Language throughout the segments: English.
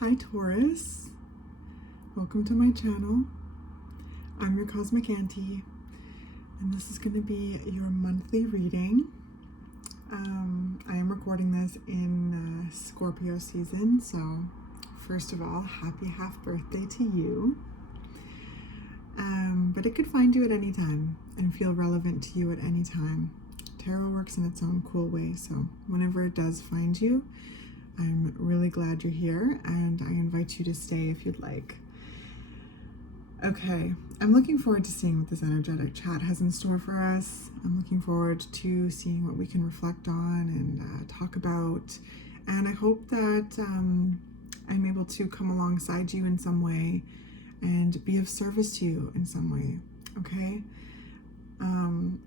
Hi Taurus, welcome to my channel. I'm your Cosmic Auntie, and this is going to be your monthly reading. I am recording this in Scorpio season, so first of all, happy half birthday to you. But it could find you at any time and feel relevant to you at any time. Tarot works in its own cool way, so whenever it does find you, I'm really glad you're here, and I invite you to stay if you'd like. Okay, I'm looking forward to seeing what this energetic chat has in store for us. I'm looking forward to seeing what we can reflect on and talk about. And I hope that I'm able to come alongside you in some way and be of service to you in some way, okay?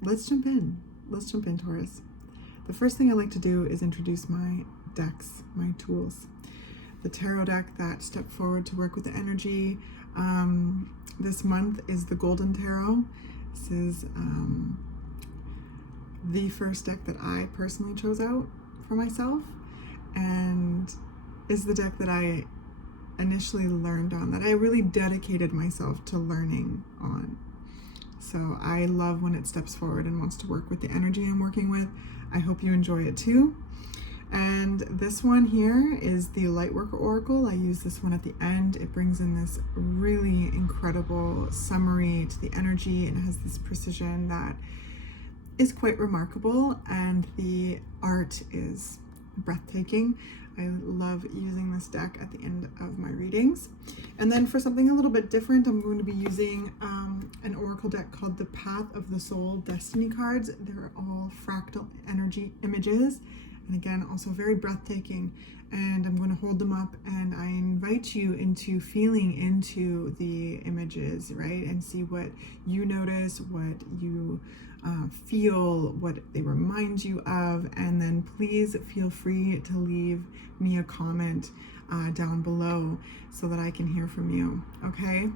Let's jump in. Let's jump in, Taurus. The first thing I like to do is introduce my decks, my tools. The tarot deck that stepped forward to work with the energy this month is the Golden Tarot. This is the first deck that I personally chose out for myself, and is the deck that I initially learned on, that I really dedicated myself to learning on. So I love when it steps forward and wants to work with the energy I'm working with. I hope you enjoy it too. And this one here is the Lightworker Oracle. I use this one at the end. It brings in this really incredible summary to the energy, and it has this precision that is quite remarkable, and the art is breathtaking. I love using this deck at the end of my readings. And then for something a little bit different, I'm going to be using an oracle deck called the Path of the Soul Destiny cards. They're all fractal energy images, and again, also very breathtaking. And I'm going to hold them up, and I invite you into feeling into the images, right? And see what you notice, what you feel, what they remind you of. And then please feel free to leave me a comment down below so that I can hear from you, okay?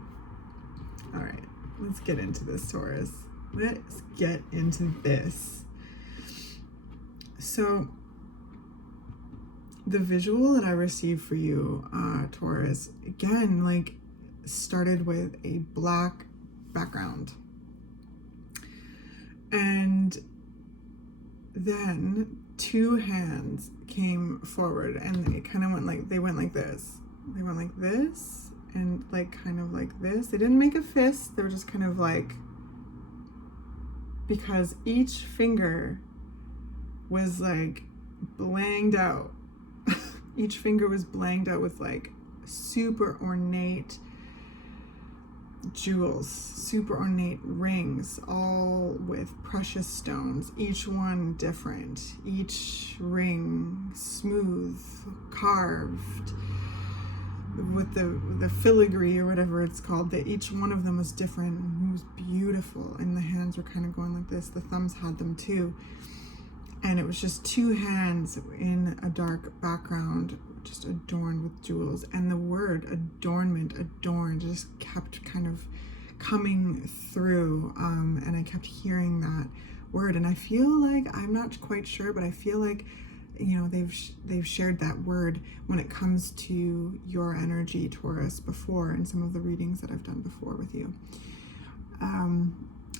All right, let's get into this, Taurus. Let's get into this. So, the visual that I received for you, Taurus, again, like, started with a black background. And then two hands came forward, and they kind of went like, they went like this. They went like this, and like kind of like this. They didn't make a fist, they were just kind of like, because each finger was like blanged out. Each finger was blanged out with like super ornate jewels, super ornate rings, all with precious stones, each one different, each ring smooth, carved with the filigree or whatever it's called, that each one of them was different. It was beautiful, and the hands were kind of going like this. The thumbs had them too. And it was just two hands in a dark background, just adorned with jewels. And the word adornment, adorned, just kept kind of coming through. And I kept hearing that word. And I feel like, I'm not quite sure, but I feel like, you know, they've shared that word when it comes to your energy, Taurus, before in some of the readings that I've done before with you.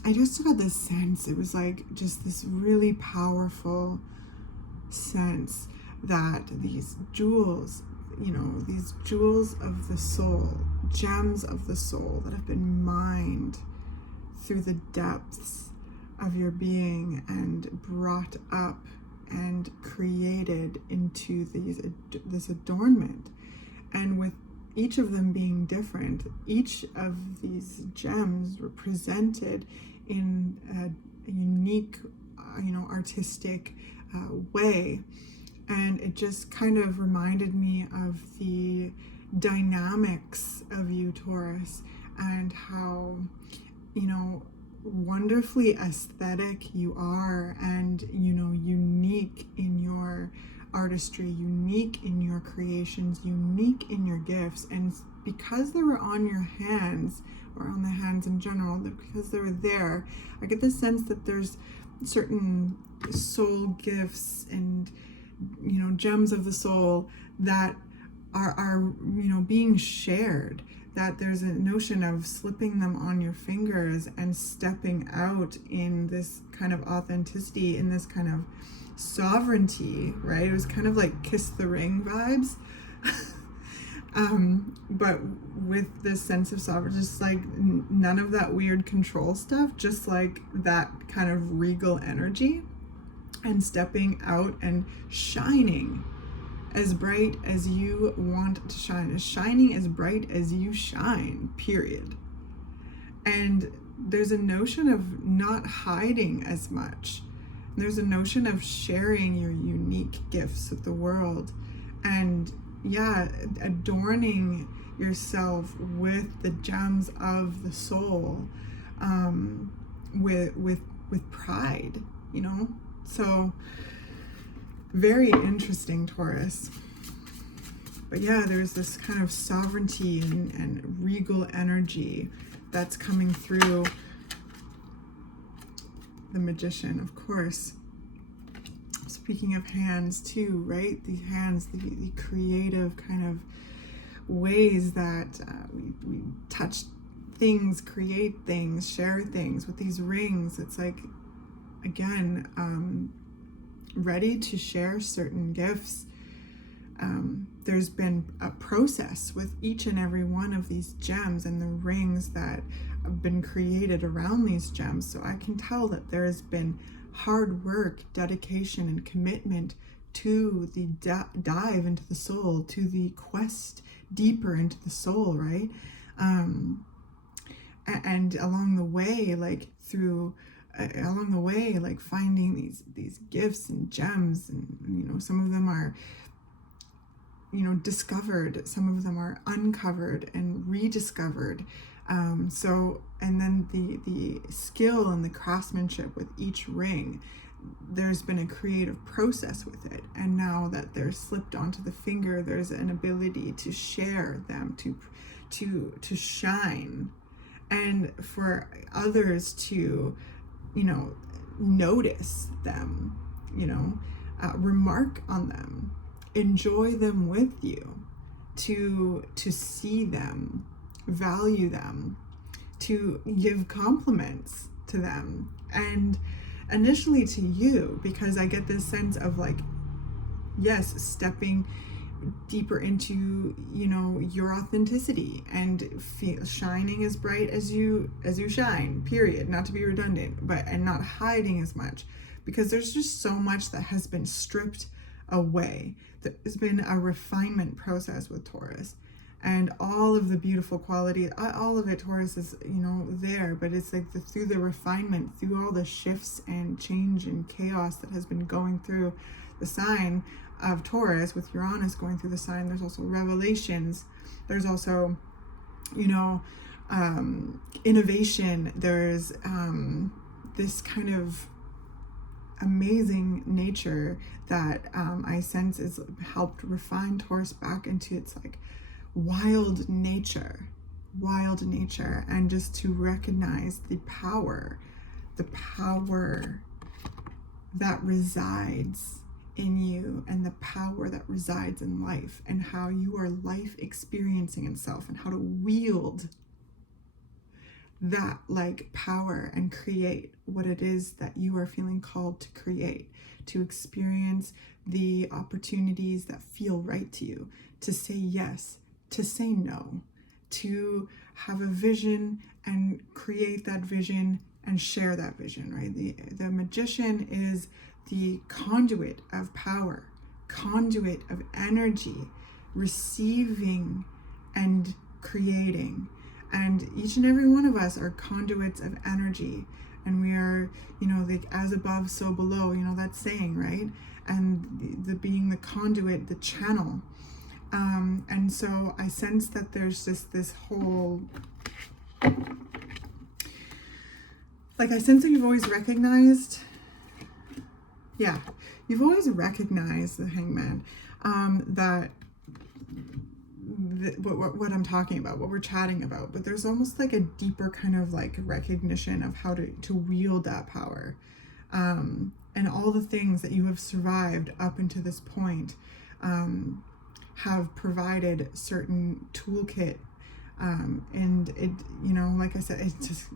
I just got this sense, it was like just this really powerful sense that these jewels, you know, these jewels of the soul, gems of the soul that have been mined through the depths of your being and brought up and created into this adornment. And with each of them being different, each of these gems represented in a unique, artistic way. And it just kind of reminded me of the dynamics of you, Taurus, and how, wonderfully aesthetic you are, and, unique in your artistry, unique in your creations, unique in your gifts. And because they were on your hands, or on the hands in general, because they were there, I get the sense that there's certain soul gifts and, gems of the soul that are being shared, that there's a notion of slipping them on your fingers and stepping out in this kind of authenticity, in this kind of sovereignty, right? It was kind of like Kiss the Ring vibes. But with this sense of sovereignty, just like none of that weird control stuff, just like that kind of regal energy, and stepping out and shining as bright as you want to shine, as shining as bright as you shine, period. And there's a notion of not hiding as much. There's a notion of sharing your unique gifts with the world, and adorning yourself with the gems of the soul, with pride, So very interesting, Taurus. But there's this kind of sovereignty and regal energy that's coming through the Magician, of course. Speaking of hands too, right? These hands, the creative kind of ways that we touch things, create things, share things with these rings. It's like, again, ready to share certain gifts. There's been a process with each and every one of these gems and the rings that have been created around these gems. So I can tell that there has been hard work, dedication, and commitment to the dive into the soul, to the quest deeper into the soul, right? And along the way, finding these gifts and gems, and some of them are discovered, some of them are uncovered and rediscovered. And then the skill and the craftsmanship with each ring, there's been a creative process with it. And now that they're slipped onto the finger, there's an ability to share them, to shine, and for others to, notice them, remark on them, enjoy them with you, to see them, value them, to give compliments to them, and initially to you, because I get this sense of stepping deeper into your authenticity and shining as bright as you shine, period, not to be redundant, and not hiding as much, because there's just so much that has been stripped away. There's been a refinement process with Taurus, and all of the beautiful quality, all of it, Taurus, is there, but it's like through the refinement, through all the shifts and change and chaos that has been going through the sign of Taurus, with Uranus going through the sign. There's also revelations, there's also innovation, there's this kind of amazing nature that I sense is helped refine Taurus back into its wild nature, and just to recognize the power that resides in you, and the power that resides in life, and how you are life experiencing itself, and how to wield that power and create what it is that you are feeling called to create, to experience the opportunities that feel right to you, to say yes, to say no, to have a vision and create that vision and share that vision, right? The Magician is the conduit of power, conduit of energy, receiving and creating. And each and every one of us are conduits of energy, and we are, as above, so below, that saying, right? And the being the conduit, the channel. And so I sense that there's just this whole, I sense that you've always recognized, the Hangman, that what I'm talking about, what we're chatting about, but there's almost a deeper kind of recognition of how to wield that power, and all the things that you have survived up until this point, have provided certain toolkit. And it, you know, like I said, it's just,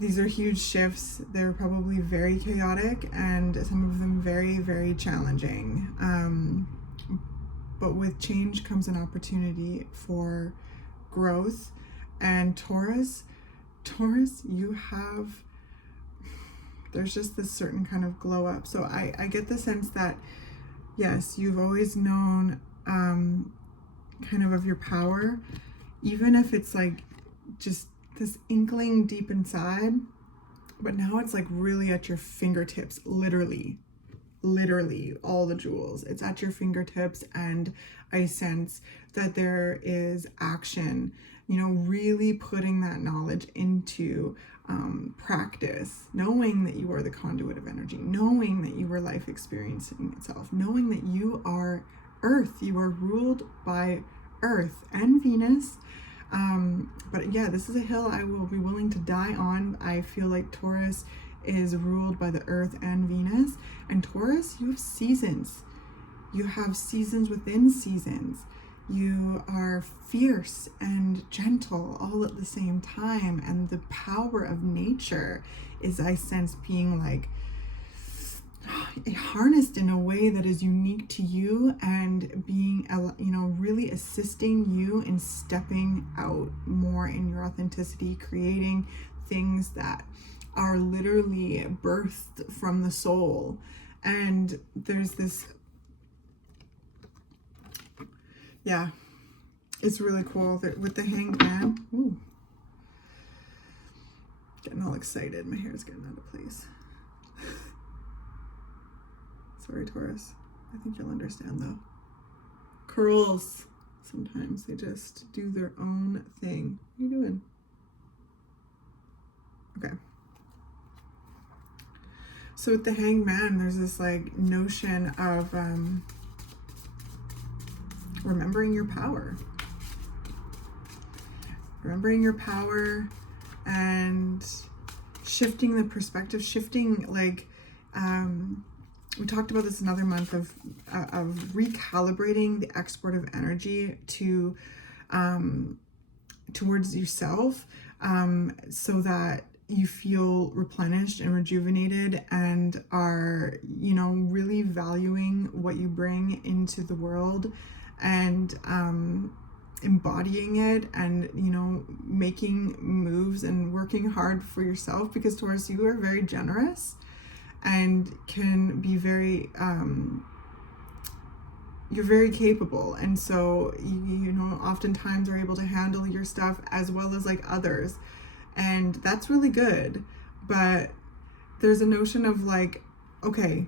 these are huge shifts. They're probably very chaotic and some of them very, very challenging. But with change comes an opportunity for growth. And Taurus, you have, there's just this certain kind of glow up. So I get the sense that, yes, you've always known kind of your power, even if it's like just this inkling deep inside, but now it's like really at your fingertips, literally all the jewels. It's at your fingertips, and I sense that there is action, you know, really putting that knowledge into practice, knowing that you are the conduit of energy, knowing that you are life experiencing itself, knowing that you are Earth, you are ruled by Earth and Venus. But yeah, this is a hill I will be willing to die on. I feel like Taurus is ruled by the Earth and Venus. And Taurus, you have seasons. You have seasons within seasons. You are fierce and gentle all at the same time. And the power of nature is, I sense, being like harnessed in a way that is unique to you, and being, you know, really assisting you in stepping out more in your authenticity, creating things that are literally birthed from the soul. And there's this, yeah, it's really cool that with the Hanged Man. Ooh, getting all excited, my hair is getting out of place. Sorry, Taurus. I think you'll understand though. Curls. Sometimes they just do their own thing. What are you doing? Okay. So with the Hanged Man, there's this like notion of remembering your power. Remembering your power and shifting the perspective, shifting like, we talked about this another month of recalibrating the export of energy to towards yourself, so that you feel replenished and rejuvenated and are, you know, really valuing what you bring into the world, and embodying it, and, you know, making moves and working hard for yourself, because Taurus, you are very generous and can be very, you're very capable. And so, you know, oftentimes are able to handle your stuff as well as like others. And that's really good. But there's a notion of like, okay,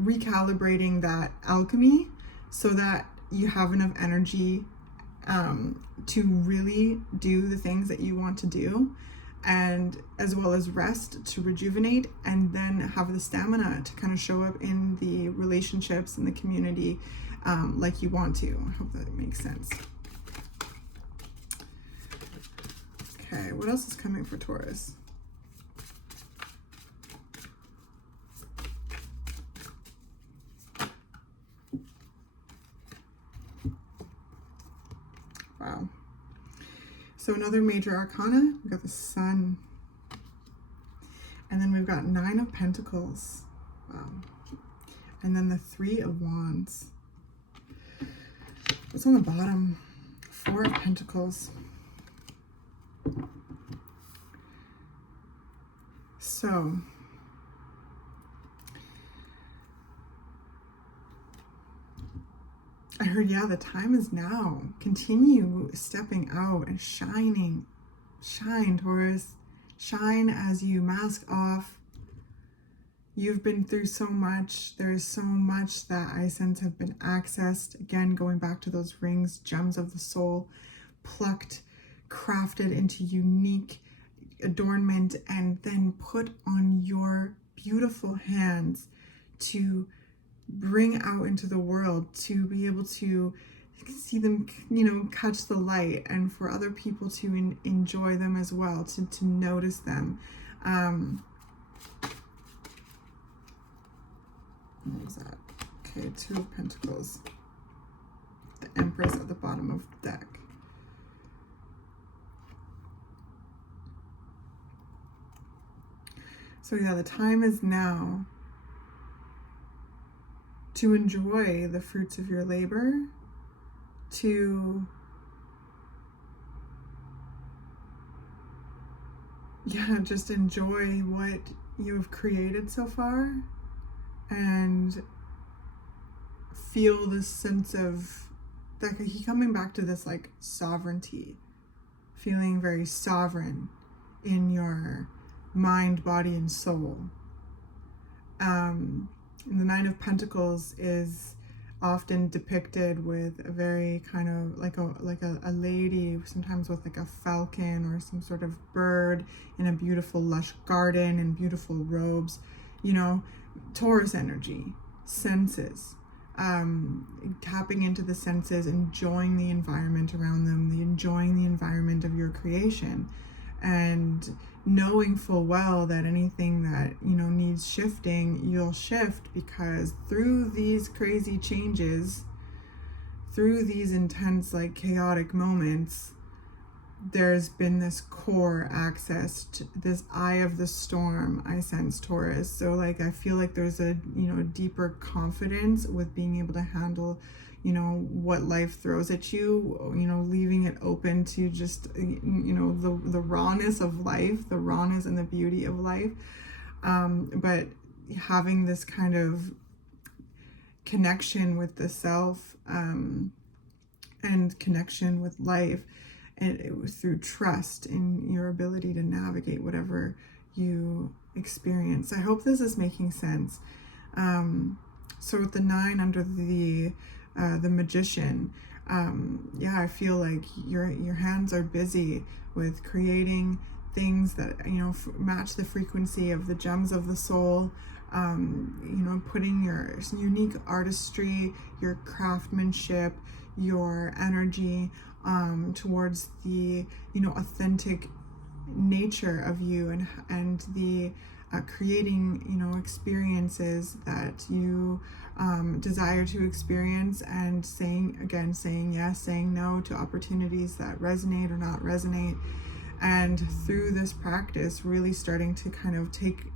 recalibrating that alchemy so that you have enough energy to really do the things that you want to do, and as well as rest to rejuvenate, and then have the stamina to kind of show up in the relationships and the community like you want to. I hope that makes sense. Okay, what else is coming for Taurus? Wow. So another major arcana, we've got the Sun. And then we've got 9 of Pentacles. Wow. And then the 3 of Wands. What's on the bottom? 4 of Pentacles. So, I heard, yeah, the time is now. Continue stepping out and shining. Shine, Taurus. Shine as you mask off. You've been through so much. There is so much that I sense have been accessed. Again, going back to those rings, gems of the soul, plucked, crafted into unique adornment, and then put on your beautiful hands to bring out into the world, to be able to see them, you know, catch the light, and for other people to enjoy them as well, to notice them. What was that? Okay, 2 of Pentacles. Empress at the bottom of the deck. So yeah, the time is now to enjoy the fruits of your labor, to just enjoy what you've created so far and feel this sense of that, coming back to this like sovereignty, feeling very sovereign in your mind, body, and soul. And the Nine of Pentacles is often depicted with a very kind of like a lady, sometimes with like a falcon or some sort of bird in a beautiful lush garden and beautiful robes. Taurus energy, senses, tapping into the senses, enjoying the environment around them, enjoying the environment of your creation, and knowing full well that anything that needs shifting, you'll shift, because through these crazy changes, through these intense like chaotic moments, there's been this core access to this eye of the storm. I sense, Taurus. So like I feel like there's a deeper confidence with being able to handle what life throws at you, leaving it open to just the rawness of life, the rawness and the beauty of life, but having this kind of connection with the self, and connection with life, and it was through trust in your ability to navigate whatever you experience. I hope this is making sense. So with the 9 under the Magician, I feel like your hands are busy with creating things that match the frequency of the gems of the soul. Putting your unique artistry, your craftsmanship, your energy towards the authentic nature of you, and the creating experiences that you desire to experience, and saying yes, saying no to opportunities that resonate or not resonate. And through this practice, really starting to kind of take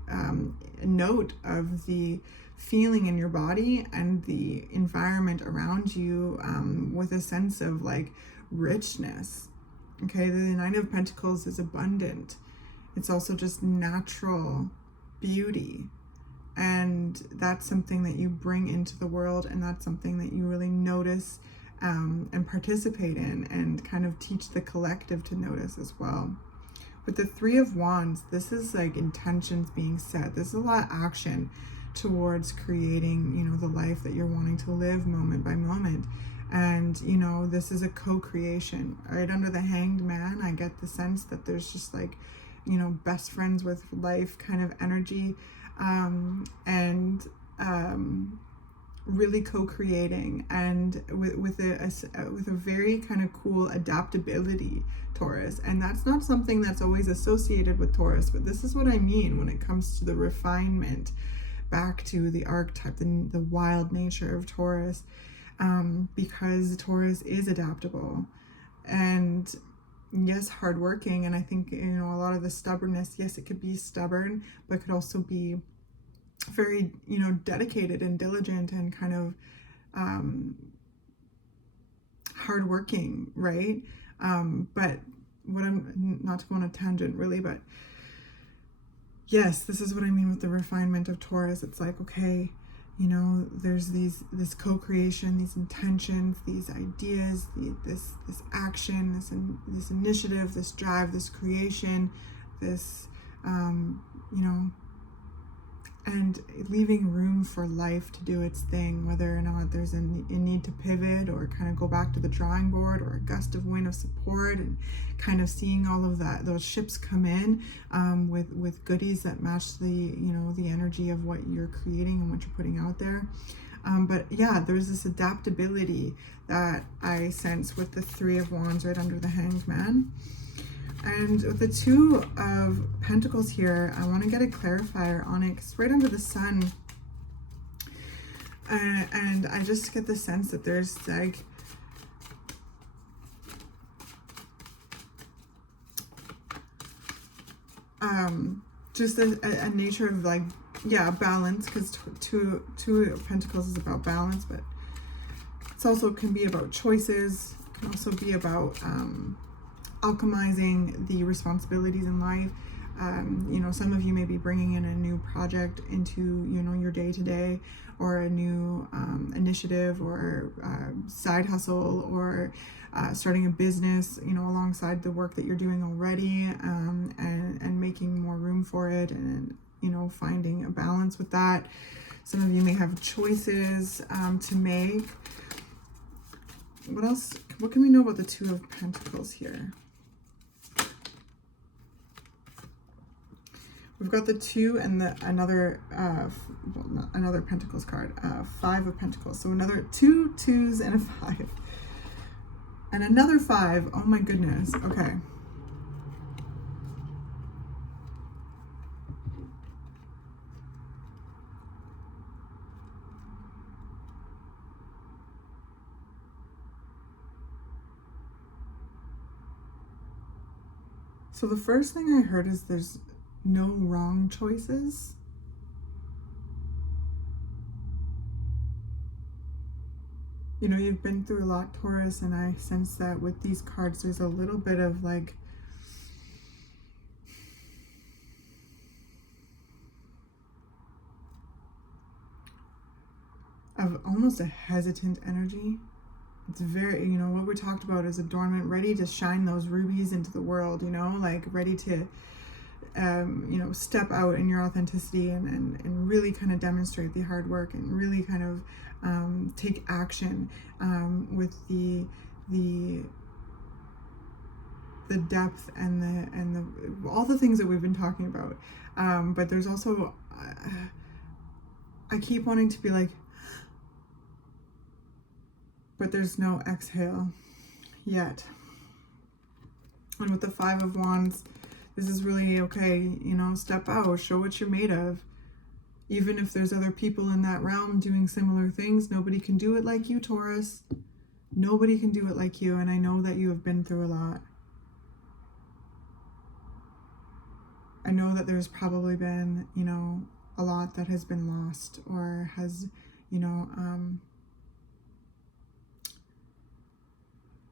note of the feeling in your body and the environment around you, with a sense of like richness. Okay, the 9 of Pentacles is abundant. It's also just natural beauty, and that's something that you bring into the world, and that's something that you really notice and participate in, and kind of teach the collective to notice as well. With the 3 of Wands, this is like intentions being set. This is a lot of action towards creating the life that you're wanting to live moment by moment. And this is a co-creation. Right under the Hanged Man, I get the sense that there's just like best friends with life kind of energy, and really co-creating, and with a very kind of cool adaptability, Taurus. And that's not something that's always associated with Taurus, but this is what I mean when it comes to the refinement, back to the archetype, the wild nature of Taurus, because Taurus is adaptable, and yes, hardworking. And I think a lot of the stubbornness, yes, it could be stubborn, but it could also be very dedicated and diligent, and kind of hardworking, right? But what I'm not to go on a tangent really, but yes, this is what I mean with the refinement of Taurus. It's like, okay, there's this co-creation, these intentions, these ideas, this action, this initiative, this drive, this creation, this and leaving room for life to do its thing, whether or not there's a need to pivot or kind of go back to the drawing board, or a gust of wind of support, and kind of seeing all of those ships come in with goodies that match the the energy of what you're creating and what you're putting out there. But yeah, there's this adaptability that I sense with the 3 of Wands right under the Hanged Man. And with the 2 of Pentacles here, I want to get a clarifier on it, because right under the Sun, and I just get the sense that there's like just a nature of like, yeah, balance, because two of Pentacles is about balance, but it's also can be about choices. It can also be about alchemizing the responsibilities in life. You know, some of you may be bringing in a new project into, you know, your day-to-day, or a new initiative, or side hustle, or starting a business, you know, alongside the work that you're doing already, and making more room for it, and, you know, finding a balance with that. Some of you may have choices to make. What else? What can we know about the Two of Pentacles here? We've got the 2 and another Pentacles card, 5 of Pentacles. So another 2 2s and a 5. And another 5. Oh my goodness. Okay. So the first thing I heard is there's no wrong choices. You know, you've been through a lot, Taurus, and I sense that with these cards, there's a little bit of like, of almost a hesitant energy. It's very, you know, what we talked about is adornment, ready to shine those rubies into the world, you know, like ready to, you know, step out in your authenticity, and really kind of demonstrate the hard work, and really kind of take action with the depth and the all the things that we've been talking about. But there's also, I keep wanting to be like, but there's no exhale yet. And with the 5 of Wands, this is really, okay, you know, step out, show what you're made of. Even if there's other people in that realm doing similar things, nobody can do it like you, Taurus. Nobody can do it like you, and I know that you have been through a lot. I know that there's probably been, you know, a lot that has been lost, or has, you know,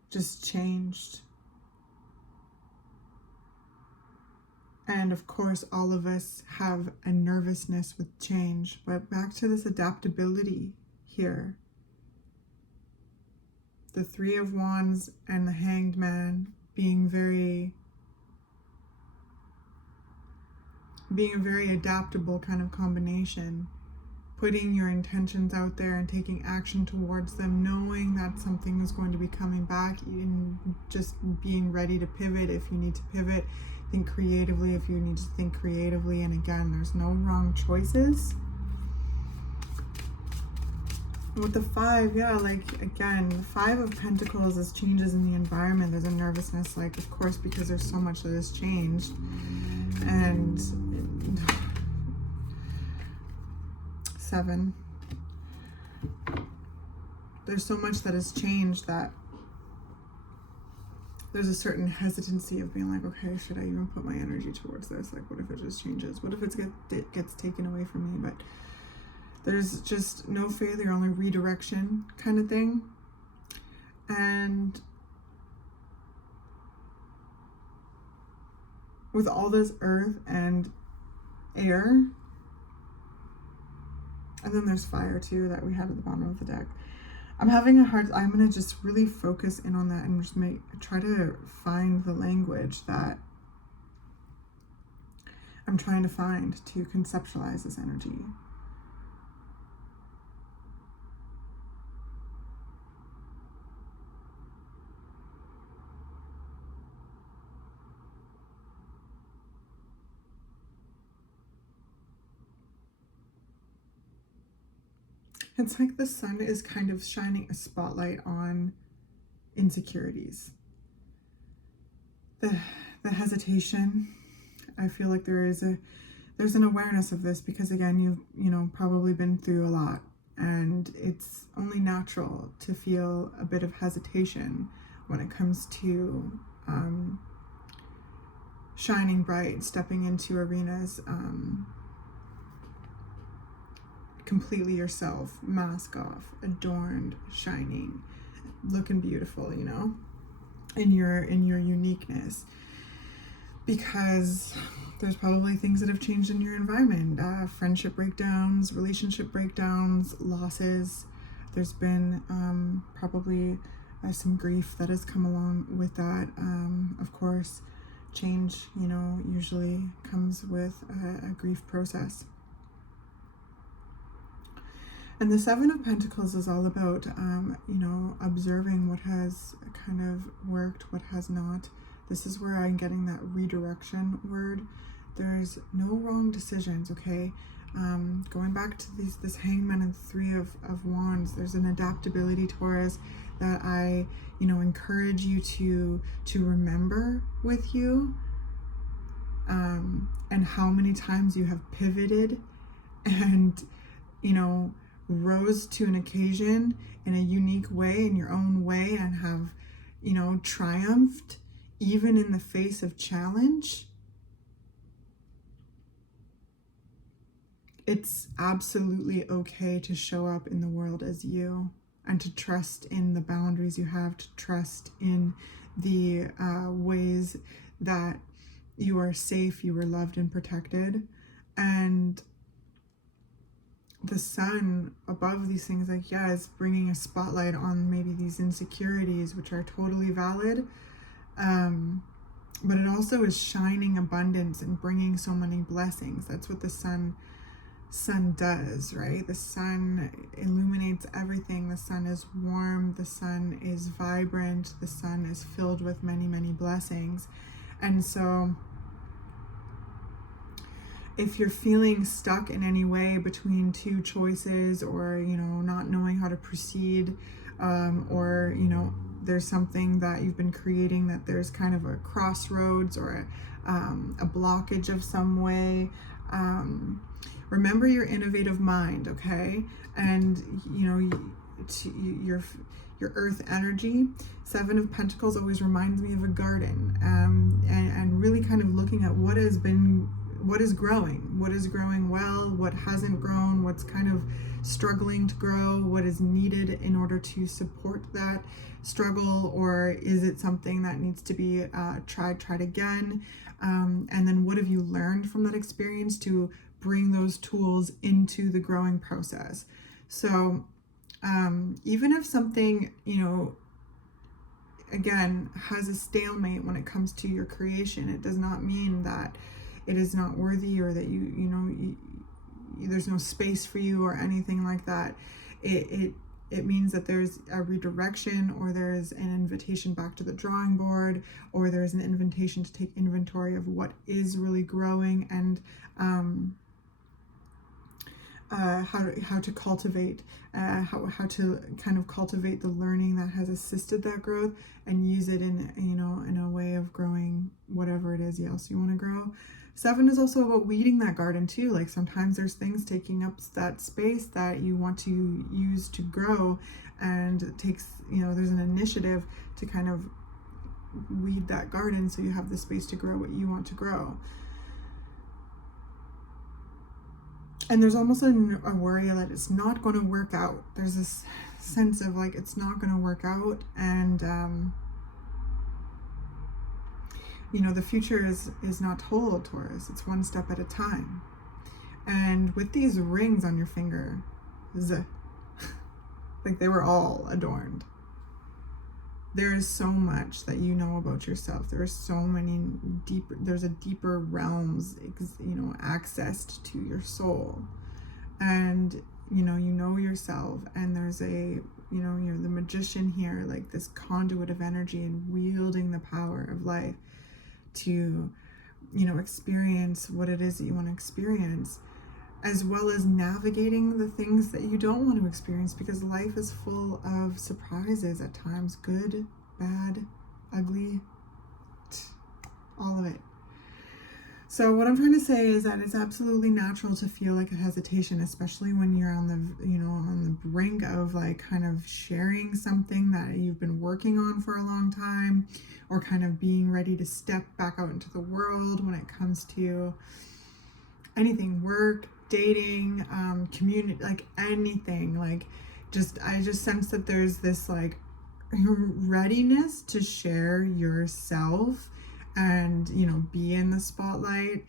just changed. And of course, all of us have a nervousness with change, but back to this adaptability here. The 3 of Wands and the Hanged Man being a very adaptable kind of combination. Putting your intentions out there and taking action towards them, knowing that something is going to be coming back, and just being ready to pivot if you need to pivot. Think creatively if you need to think creatively. And again, there's no wrong choices. With the 5, yeah, like again, the 5 of Pentacles is changes in the environment. There's a nervousness, like, of course, because there's so much that has changed. And 7. There's so much that has changed that there's a certain hesitancy of being like, okay, should I even put my energy towards this? Like, what if it just changes? What if it gets taken away from me? But there's just no failure, only redirection kind of thing. And with all this earth and air, and then there's fire too that we had at the bottom of the deck. I'm having a hard, I'm going to just really focus in on that and just try to find the language that I'm trying to find to conceptualize this energy. It's like the sun is kind of shining a spotlight on insecurities. The hesitation, I feel like there's an awareness of this, because again, you know, probably been through a lot, and it's only natural to feel a bit of hesitation when it comes to shining bright, stepping into arenas, completely yourself, mask off, adorned, shining, looking beautiful, you know, in your uniqueness. Because there's probably things that have changed in your environment, friendship breakdowns, relationship breakdowns, losses. There's been probably some grief that has come along with that. Of course, change, you know, usually comes with a grief process. And the Seven of Pentacles is all about, you know, observing what has kind of worked, what has not. This is where I'm getting that redirection word. There's no wrong decisions, okay? Going back to this Hangman and Three of Wands, there's an adaptability, Taurus, that I, you know, encourage you to remember with you, and how many times you have pivoted and, you know, rose to an occasion in a unique way, in your own way, and have, you know, triumphed even in the face of challenge. It's absolutely okay to show up in the world as you, and to trust in the boundaries you have, to trust in the ways that you are safe, you are loved and protected. And the sun above these things, like, yeah, is bringing a spotlight on maybe these insecurities, which are totally valid. But it also is shining abundance and bringing so many blessings. That's what the sun does, right? The sun illuminates everything. The sun is warm. The sun is vibrant. The sun is filled with many, many blessings. And so if you're feeling stuck in any way between two choices, or, you know, not knowing how to proceed, or, you know, there's something that you've been creating that there's kind of a crossroads or a blockage of some way, remember your innovative mind, okay? And, you know, your earth energy. Seven of Pentacles always reminds me of a garden, and really kind of looking at what is growing well, what hasn't grown, what's kind of struggling to grow, what is needed in order to support that struggle, or is it something that needs to be tried again, and then what have you learned from that experience to bring those tools into the growing process. So even if something, you know, again, has a stalemate when it comes to your creation, it does not mean that it is not worthy, or that there's no space for you or anything like that. It means that there's a redirection, or there's an invitation back to the drawing board, or there's an invitation to take inventory of what is really growing, and how to cultivate, how to kind of cultivate the learning that has assisted that growth, and use it in, you know, in a way of growing whatever it is else you want to grow. Seven is also about weeding that garden too. Like, sometimes there's things taking up that space that you want to use to grow, and it takes, you know, there's an initiative to kind of weed that garden so you have the space to grow what you want to grow. And there's almost a worry that it's not going to work out. There's this sense of like, it's not going to work out, and you know, the future is not told, Taurus. It's one step at a time. And with these rings on your finger, like, they were all adorned. There is so much that you know about yourself. There are so many there's a deeper realms, you know, accessed to your soul. And, you know yourself, and there's a, you know, you're the magician here, like this conduit of energy, and wielding the power of life to, you know, experience what it is that you want to experience, as well as navigating the things that you don't want to experience, because life is full of surprises at times, good, bad, ugly, all of it. So what I'm trying to say is that it's absolutely natural to feel like a hesitation, especially when you're on the, on the brink of like kind of sharing something that you've been working on for a long time, or kind of being ready to step back out into the world when it comes to anything, work, dating, community, like anything. Like I just sense that there's this like readiness to share yourself and be in the spotlight,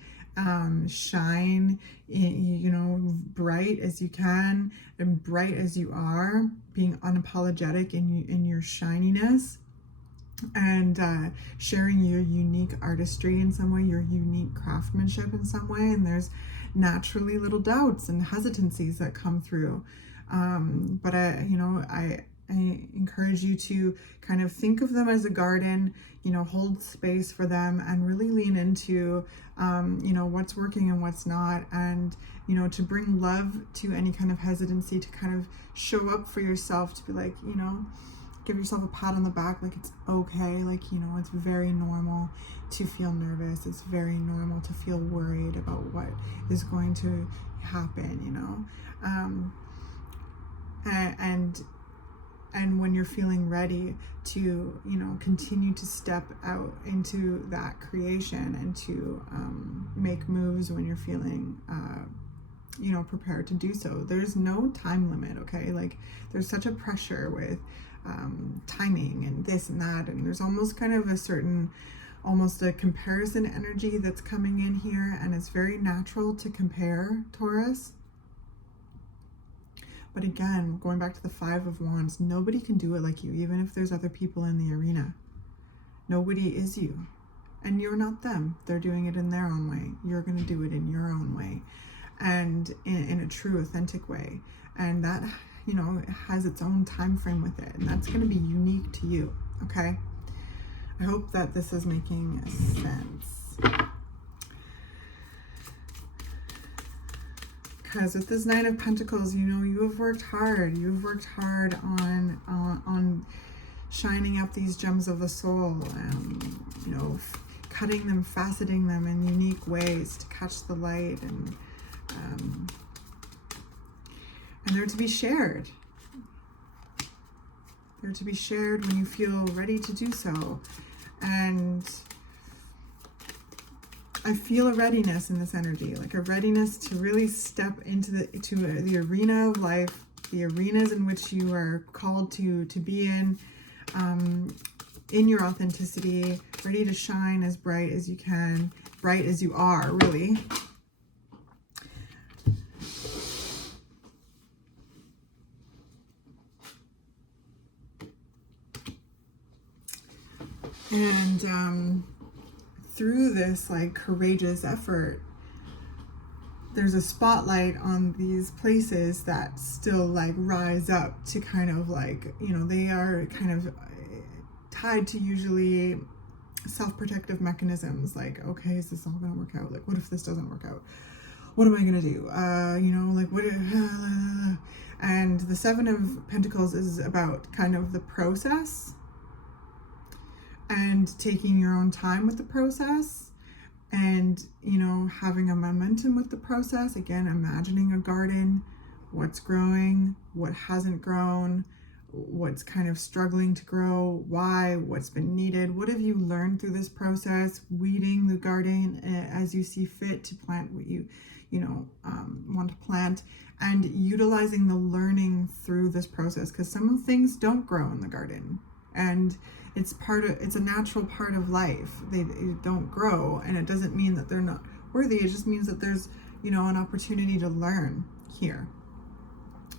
shine bright as you can and bright as you are, being unapologetic in your shininess, and sharing your unique artistry in some way, your unique craftsmanship in some way. And there's naturally little doubts and hesitancies that come through, but I encourage you to kind of think of them as a garden, hold space for them and really lean into, what's working and what's not. And, to bring love to any kind of hesitancy, to kind of show up for yourself, to be like, give yourself a pat on the back, like it's okay. Like, it's very normal to feel nervous. It's very normal to feel worried about what is going to happen, and when you're feeling ready to, continue to step out into that creation and to make moves when you're feeling, prepared to do so. There's no time limit, okay? Like there's such a pressure with timing and this and that, and there's almost kind of almost a comparison energy that's coming in here, and it's very natural to compare, Taurus. But again, going back to the 5 of Wands, nobody can do it like you, even if there's other people in the arena. Nobody is you, and you're not them. They're doing it in their own way. You're going to do it in your own way, and in a true, authentic way. And that, it has its own time frame with it, and that's going to be unique to you, okay? I hope that this is making sense. Because with this 9 of Pentacles, you have worked hard. You've worked hard on shining up these gems of the soul, cutting them, faceting them in unique ways to catch the light, and they're to be shared. They're to be shared when you feel ready to do so. And I feel a readiness in this energy, like a readiness to really step into the arena of life, the arenas in which you are called to be in your authenticity, ready to shine as bright as you can, bright as you are, really. And through this like courageous effort, there's a spotlight on these places that still like rise up to kind of like, they are kind of tied to usually self-protective mechanisms. Like, okay, is this all gonna work out? Like, what if this doesn't work out? What am I gonna do? Like what? And the 7 of Pentacles is about kind of the process and taking your own time with the process, and having a momentum with the process. Again, imagining a garden, what's growing, what hasn't grown, what's kind of struggling to grow, why, what's been needed, what have you learned through this process, weeding the garden as you see fit to plant what you want to plant, and utilizing the learning through this process, because some things don't grow in the garden, and it's a natural part of life. They don't grow, and it doesn't mean that they're not worthy. It just means that there's, an opportunity to learn here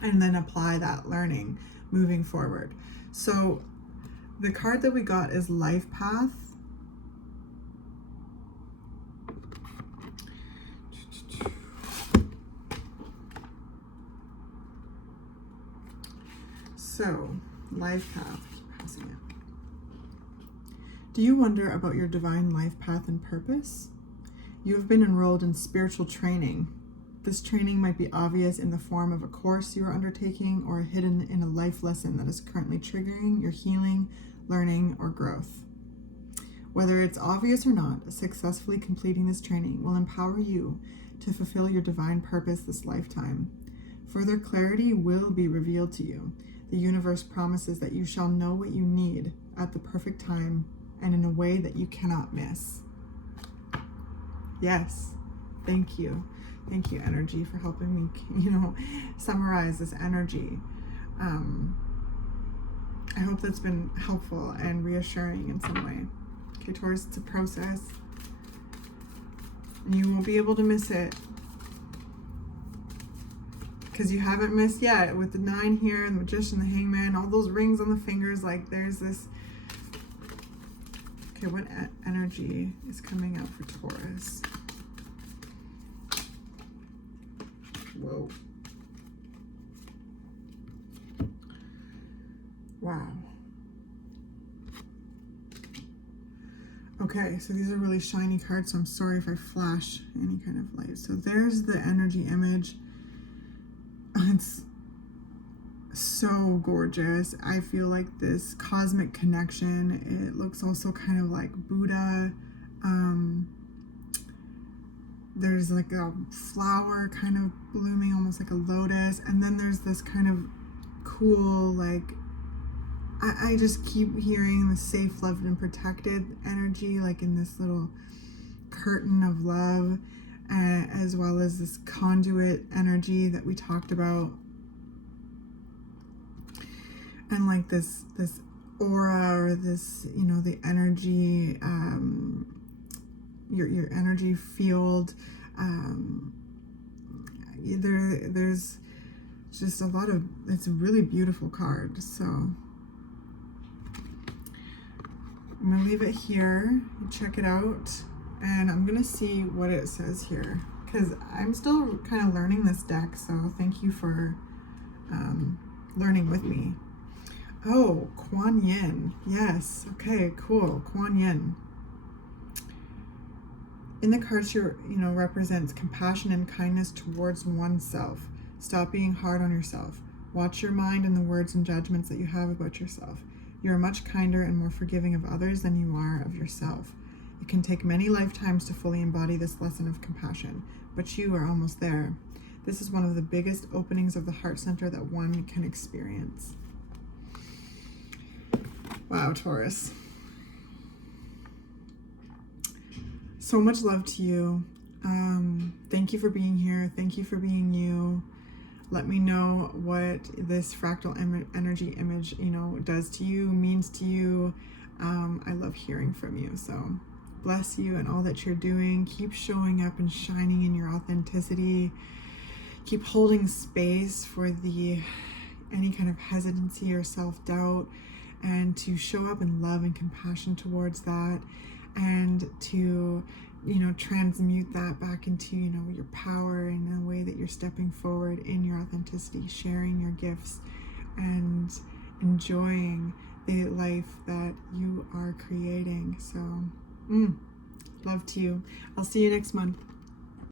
and then apply that learning moving forward. So the card that we got is Life Path. So, Life Path, keep passing it. Do you wonder about your divine life path and purpose? You have been enrolled in spiritual training. This training might be obvious in the form of a course you are undertaking, or hidden in a life lesson that is currently triggering your healing, learning, or growth. Whether it's obvious or not, successfully completing this training will empower you to fulfill your divine purpose this lifetime. Further clarity will be revealed to you. The universe promises that you shall know what you need at the perfect time and in a way that you cannot miss. Yes, thank you. Thank you, energy, for helping me, summarize this energy. I hope that's been helpful and reassuring in some way. Okay, Taurus, it's a process. And you won't be able to miss it. Because you haven't missed yet with the 9 here, and the Magician, the Hangman, all those rings on the fingers. Like, there's this. Okay, what energy is coming out for Taurus? Whoa. Wow. Okay, so these are really shiny cards, so I'm sorry if I flash any kind of light. So there's the energy image. It's so gorgeous. I feel like this cosmic connection. It looks also kind of like Buddha. There's like a flower kind of blooming, almost like a lotus. And then there's this kind of cool, like, I just keep hearing the safe, loved, and protected energy, like in this little curtain of love, as well as this conduit energy that we talked about. And like this aura, or this, the energy, your energy field. There's just a lot of, it's a really beautiful card. So I'm gonna leave it here, check it out, and I'm gonna see what it says here, because I'm still kind of learning this deck, so thank you for learning with me. Oh, Kuan Yin. Yes, okay, cool. Kuan Yin. In the card, she represents compassion and kindness towards oneself. Stop being hard on yourself. Watch your mind and the words and judgments that you have about yourself. You are much kinder and more forgiving of others than you are of yourself. It can take many lifetimes to fully embody this lesson of compassion, but you are almost there. This is one of the biggest openings of the heart center that one can experience. Wow, Taurus. So much love to you. Thank you for being here. Thank you for being you. Let me know what this fractal energy image, does to you, means to you. I love hearing from you. So bless you and all that you're doing. Keep showing up and shining in your authenticity. Keep holding space for any kind of hesitancy or self-doubt, and to show up in love and compassion towards that, and to transmute that back into your power in a way that you're stepping forward in your authenticity, sharing your gifts and enjoying the life that you are creating. So love to you. I'll see you next month.